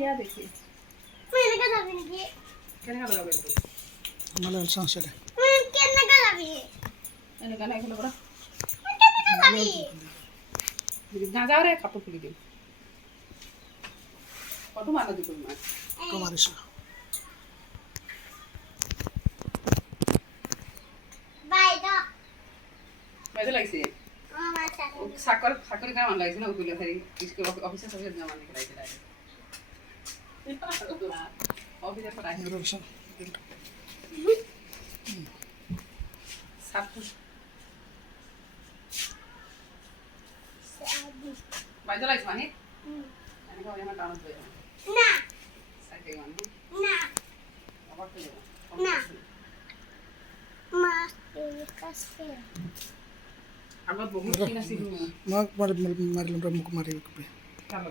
ইয়া দেখি কেন যাবি নাকি কেন লাগাবে তো মালাল সংসারে কেন যাবি এনে গানা এগুলো বড় কেন যাবি না যাও রে কাপড় খুলে দিই কত মানা দিব মা কুমারিস বাই দা মজা লাগছে আমার সাথে সাকর কেমন লাগছে না ওগুলো ভাই স্কুল অফিসে সব জমা নিয়ে রাখতে লাগে অফিসে তো রাখি রোশন সাপ মজা লাগছে মানে আমি কই আমার টাউন হয়ে না সাইতে মানে না আবার তো না মা কাছে আবার বহুত কিনা সিগু মারিলাম মুখ মারি কালো